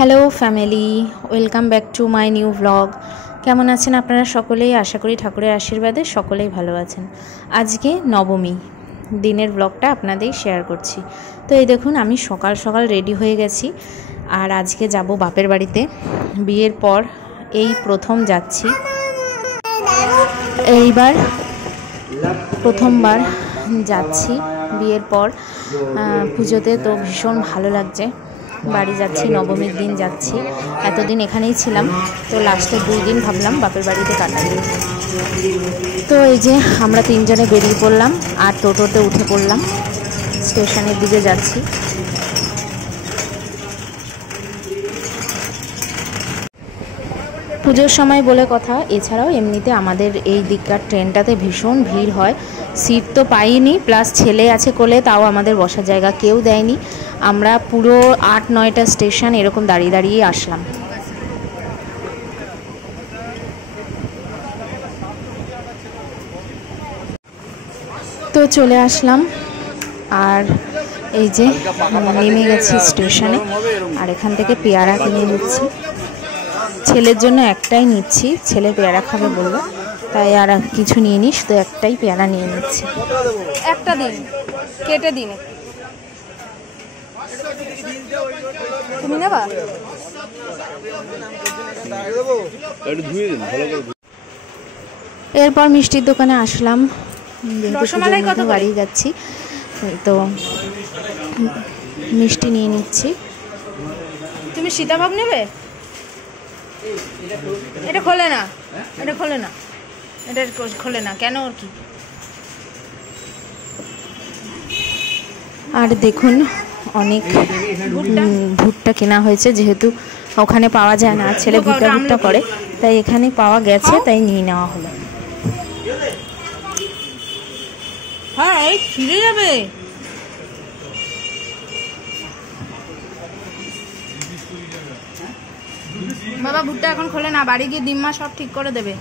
Hello family, welcome back to my new blog. কেমন আছেন আপনারা সকলেই? আশা করি ঠাকুরের আশীর্বাদে সকলেই ভালো আছেন। আজকে নবমী দিনের ব্লগটা আপনাদের শেয়ার করছি। তো এই দেখুন, আমি সকাল সকাল রেডি হয়ে গেছি আর আজকে যাব বাপের বাড়িতে। বিয়ের পর এই প্রথম যাচ্ছি, এইবার প্রথমবার যাচ্ছি বিয়ের পর পুজোতে। তো ভীষণ ভালো লাগছে। বাড়ি যাচ্ছি, নবমীর দিন যাচ্ছি। এতদিন এখানেই ছিলাম, তো লাস্টে 2 দিন ভাবলাম বাপের বাড়িতে কাটাই। তো এই যে আমরা 3 জনে বেরিয়ে পড়লাম আর টোটোতে উঠে পড়লাম, স্টেশনের দিকে যাচ্ছি। পুজোর সময় বলে কথা, এছাড়াও এমনিতে আমাদের এই দিককার ট্রেনটাতে ভীষণ ভিড় হয়। সিট তো পাইনি, প্লাস ছেলে আছে কোলে, তাও আমাদের বসার জায়গা কেউ দেয়নি। আমরা পুরো 8-9টা স্টেশন এরকম দাঁড়িয়ে দাঁড়িয়ে আসলাম। তো চলে আসলাম আর এই যে নেমে গেছি স্টেশনে। আর এখান থেকে পেয়ারা কিনে নিচ্ছি, ছেলের জন্য একটাই নিচ্ছি, ছেলে পেয়ারা খাবে বললো, তাই আর কিছু নিয়ে নিস, তো একটাই পেয়ারা নিয়ে নিচ্ছি। একটা দিন কেটে দিন, তুমি নেবা? এরপর মিষ্টির দোকানে আসলাম, বাড়ি যাচ্ছি তো মিষ্টি নিয়ে নিচ্ছি। তুমি সীতাভোগ নেবে? এটা খোলে না, এটা খোলে না, এটা খোলে না কেন? ওর কি? আর দেখুন, অনেক ভুট্টা কেনা হয়েছে, যেহেতু ওখানে পাওয়া যায় না, ছেলে ভুট্টা করে, তাই এখানে পাওয়া গেছে, তাই নিয়ে নেওয়া হলো। হ্যাঁ, এই ছিঁড়ে যাবে। বাবা ভুট্টা এখন খোলে না, বাড়ি গিয়ে ডিম্মা সব ঠিক করে দেবে।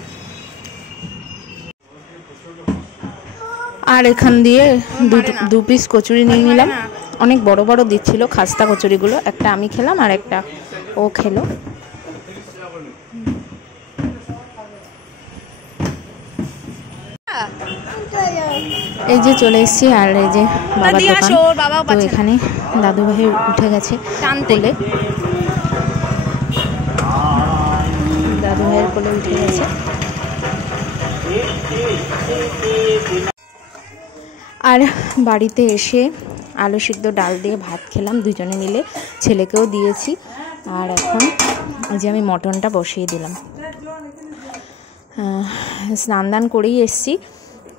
আর এখান দিয়ে 2 পিস কচুরি নিয়ে নিলাম। অনেক বড় বড় দিচ্ছিল খাস্তা কচুরিগুলো, একটা আমি খেলাম আর একটা ও খেলো। এই যে চলে এসেছি, আর এই যে বাবার দোকান। তো এখানে দাদু ভাই উঠে গেছে কোলে, দাদু ভাইয়ের কোলে উঠে গেছে। আর বাড়িতে এসে আলু সিদ্ধ ডাল দিয়ে ভাত খেলাম 2 জনে মিলে, ছেলেকেও দিয়েছি। আর এখন যে আমি মটনটা বসিয়ে দিলাম। স্নান দান করেই এসছি,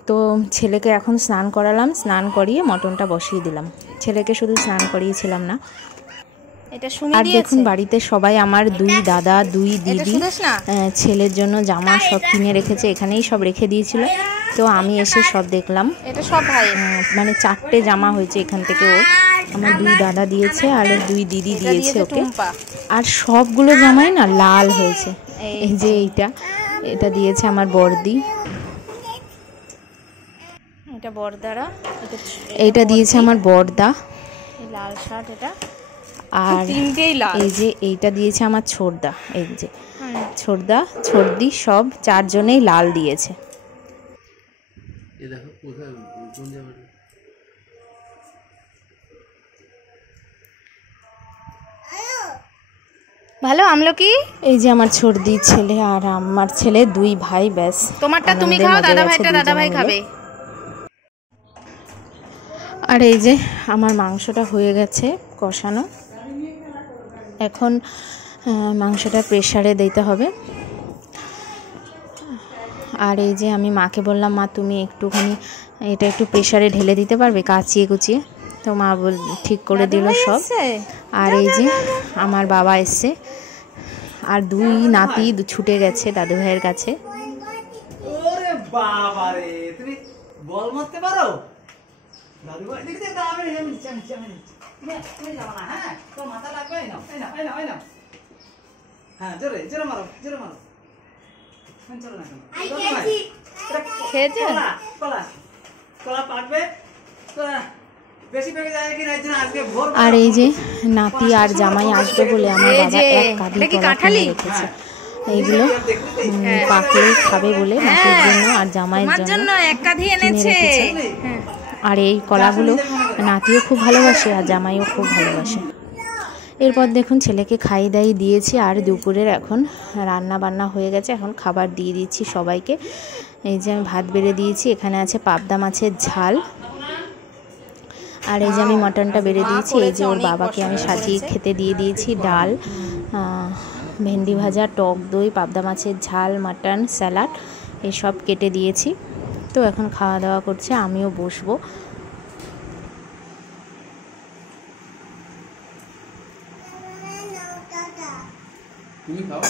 তো ছেলেকে এখন স্নান করালাম, স্নান করিয়ে মটনটা বসিয়ে দিলাম। ছেলেকে শুধু স্নান করিয়েছিলাম না। আর দেখুন, বাড়িতে সবাই আমার 2 দাদা 2 দিদি ছেলের জন্য জামা সব কিনে রেখেছে, এখানেই সব রেখে দিয়েছিল। তো আমি এসে সব দেখলাম, এটা সব ভাই মানে 4টে জামা হয়েছে এখান থেকে। ও আমার 2 দাদা দিয়েছে আর 2 দিদি দিয়েছে ওকে। আর সবগুলো জামাই না লাল হয়েছে। এই যে এটা দিয়েছে আমার বড়দি, এটা বড়দারা, এটা দিয়েছে আমার বড়দা, লাল শার্ট এটা। আর এই যে এইটা দিয়েছে আমার ছোটদা, এই যে ছোটদা ছোটদি সব 4 জনেই লাল দিয়েছে। ভালো আমলকি। এই যে আমার ছোটদি ছেলে আর আমার ছেলে 2 ভাই, ব্যাস। তোমারটা তুমি খাও, দাদা ভাই খাবে। আর এই যে আমার মাংসটা হয়ে গেছে কষানো, এখন মাংসটা প্রেসারে দিতে হবে। আর এই যে আমি মাকে বললাম, মা তুমি একটুখানি এটা একটু প্রেসারে ঢেলে দিতে পারবে কাচিয়ে কুচিয়ে? তো মা ঠিক করে দিল সব। আর এই যে আমার বাবা এসছে, আর 2 নাতি ছুটে গেছে দাদু ভাইয়ের কাছে। ওরে বাবা রে, তুমি বল মারতে পারো? দাদু ভাই দেখতে আমি তুমি যাও না। হ্যাঁ, তো মাথা লাগবে না। এই না। হ্যাঁ, জোরে মারো। চলো না কেন? খেয়েছে? কলা পাকবে। আর এই যে নাতি আর জামাই আসবে বলে আমার বাবা এক কাঁদি কলা কিনে রেখেছে। এইগুলো পাকলেই খাবে বলে নাতির জন্য আর জামাইয়ের জন্য কিনে রেখেছে। আর এই কলাগুলো নাতিও খুব ভালোবাসে আর জামাইও খুব ভালোবাসে। এরপর দেখুন ছেলেকে খাইয়ে দাইয়ে দিয়েছি আর দুপুরের এখন রান্না বান্না হয়ে গেছে। এখন খাবার দিয়ে দিচ্ছি সবাইকে। এই যে আমি ভাত বেড়ে দিয়েছি, এখানে আছে পাবদা মাছের ঝাল, আর এই যে আমি মটনটা বেড়ে দিয়েছি। এই যে ওর বাবাকে আমি সাজিয়ে খেতে দিয়ে দিয়েছি ডাল, ভেন্ডি ভাজা, টক দই, পাবদা মাছের ঝাল, মাটন, স্যালাড এসব কেটে দিয়েছি। তো এখন খাওয়া দাওয়া করছে, আমিও বসবো। তুমি খাও।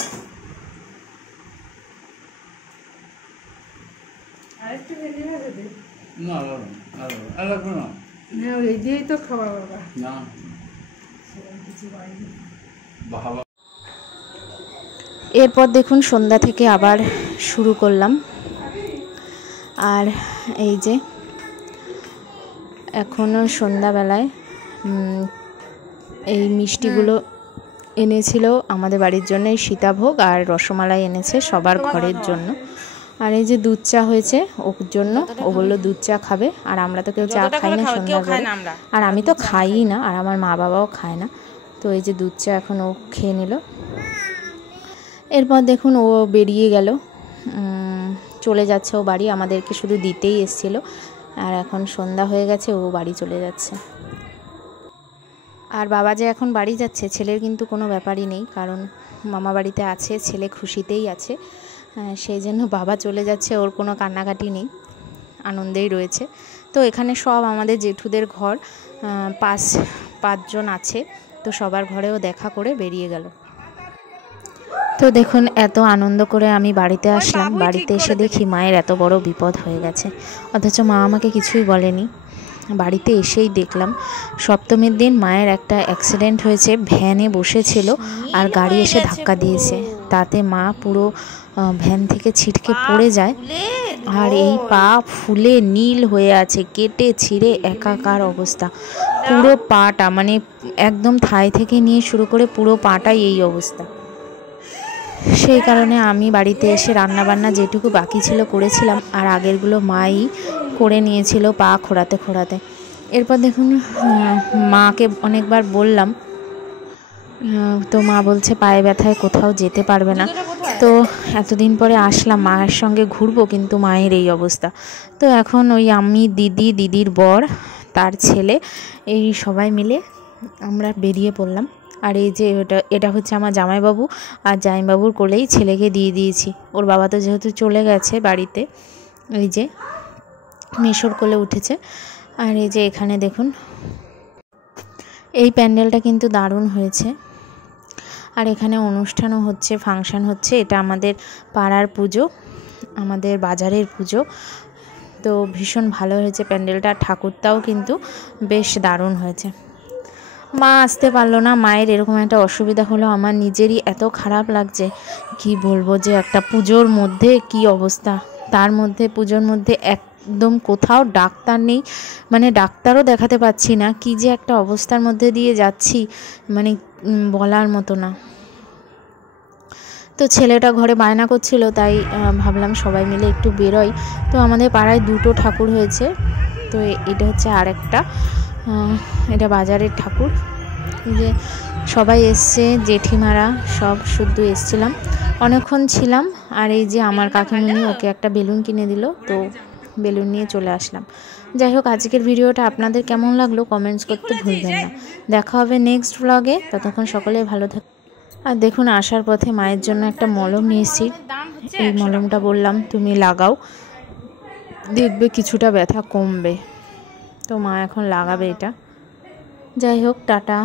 আরেকটু ভেন্ডি ভাজা দে। না আর লাগবে না। না ওই দিয়েই তো খাওয়া বাবা। না কিছু হয়নি। বাবা। এরপর দেখুন সন্ধ্যা থেকে আবার শুরু করলাম। আর এই যে এখনও সন্ধ্যাবেলায় এই মিষ্টিগুলো এনেছিল আমাদের বাড়ির জন্য, এই সীতাভোগ আর রসমালাই এনেছে সবার ঘরের জন্য। আর এই যে দুধ চা হয়েছে ওর জন্য, ও বললো দুধ চা খাবে। আর আমরা তো কেউ চা খাই না সন্ধ্যাবেলা, আর আমি তো খাই না, আর আমার মা বাবাও খায় না। তো এই যে দুধ চা এখন ও খেয়ে নিল। এরপর দেখুন ও বেরিয়ে গেল, চলে যাচ্ছে ও বাড়ি, আমাদেরকে শুধু দিতেই এসেছিল। আর এখন সন্ধ্যা হয়ে গেছে, ও বাড়ি চলে যাচ্ছে। আর বাবা যে এখন বাড়ি যাচ্ছে, ছেলের কিন্তু কোনো ব্যাপারই নেই, কারণ মামা বাড়িতে আছে, ছেলে খুশিতেই আছে। সেই জন্য বাবা চলে যাচ্ছে, ওর কোনো কান্নাকাটি নেই, আনন্দেই রয়েছে। তো এখানে সব আমাদের জেঠুদের ঘর, পাঁচজন আছে, তো সবার ঘরেও দেখা করে বেরিয়ে গেল। তো দেখুন এত আনন্দ করে আমি বাড়িতে আসলাম, বাড়িতে এসে দেখি মায়ের এত বড় বিপদ হয়ে গেছে, অথচ মা আমাকে কিছুই বলেনি। বাড়িতে এসেই দেখলাম সপ্তমীর দিন মায়ের একটা অ্যাক্সিডেন্ট হয়েছে, ভ্যানে বসেছিল আর গাড়ি এসে ধাক্কা দিয়েছে, তাতে মা পুরো ভ্যান থেকে ছিটকে পড়ে যায়। আর এই পা ফুলে নীল হয়ে আছে, কেটে ছিঁড়ে একাকার অবস্থা, পুরো পাটা মানে একদম থাই থেকে নিয়ে শুরু করে পুরো পাটাই এই অবস্থা। সেই কারণে আমি বাড়িতে এসে রান্নাবান্না যেটুকু বাকি ছিল করেছিলাম, আর আগেরগুলো মাই করে নিয়েছিল পা খোঁড়াতে খোঁড়াতে। এরপর দেখুন মাকে অনেকবার বললাম, তো মা বলছে পায়ে ব্যথায় কোথাও যেতে পারবে না। তো এতদিন পরে আসলাম মায়ের সঙ্গে ঘুরবো, কিন্তু মায়ের এই অবস্থা। তো এখন ওই আমি, দিদির বর, তার ছেলে, এই সবাই মিলে আমরা বেরিয়ে পড়লাম। আর এই যে এটা হচ্ছে আমার জামাইবাবু, আর জামাইবাবুর কোলেই ছেলেকে দিয়ে দিয়েছি। ওর বাবা তো যেহেতু চলে গেছে বাড়িতে, এই যে মেশোর কোলে উঠেছে। আর এই যে এখানে দেখুন এই প্যান্ডেলটা কিন্তু দারুণ হয়েছে। আর এখানে অনুষ্ঠানও হচ্ছে, ফাংশান হচ্ছে। এটা আমাদের পাড়ার পুজো, আমাদের বাজারের পুজো। তো ভীষণ ভালো হয়েছে প্যান্ডেলটা, ঠাকুরটাও কিন্তু বেশ দারুণ হয়েছে। মা আসতে পারলো না, মায়ের এরকম একটা অসুবিধা হলো, আমার নিজেরই এত খারাপ লাগছে কি বলবো, যে একটা পুজোর মধ্যে কি অবস্থা, তার মধ্যে পুজোর মধ্যে একদম কোথাও ডাক্তার নেই, মানে ডাক্তারও দেখাতে পাচ্ছি না, কি যে একটা অবস্থার মধ্যে দিয়ে যাচ্ছি মানে বলার মতো না। তো ছেলেটা ঘরে বায়না করছিল, তাই ভাবলাম সবাই মিলে একটু বেরোই। তো আমাদের পাড়ায় দুটো ঠাকুর হয়েছে, তো এটা হচ্ছে আরেকটা, এটা বাজারের ঠাকুর। যে সবাই এসছে, জেঠিমারা সব শুদ্ধ এসছিলাম, অনেকক্ষণ ছিলাম। আর এই যে আমার কাকিমুনি ওকে একটা বেলুন কিনে দিল, তো বেলুন নিয়ে চলে আসলাম। যাই হোক, আজকের ভিডিওটা আপনাদের কেমন লাগলো কমেন্টস করতে ভুলবেন না। দেখা হবে নেক্সট ব্লগে, ততক্ষণ সকলে ভালো থাকুন। আর দেখুন আসার পথে মায়ের জন্য একটা মলম নিয়েছি, এই মলমটা বললাম তুমি লাগাও, দেখবে কিছুটা ব্যথা কমবে। তো মা এখন লাগাবে এটা। যাই হোক, টাটা।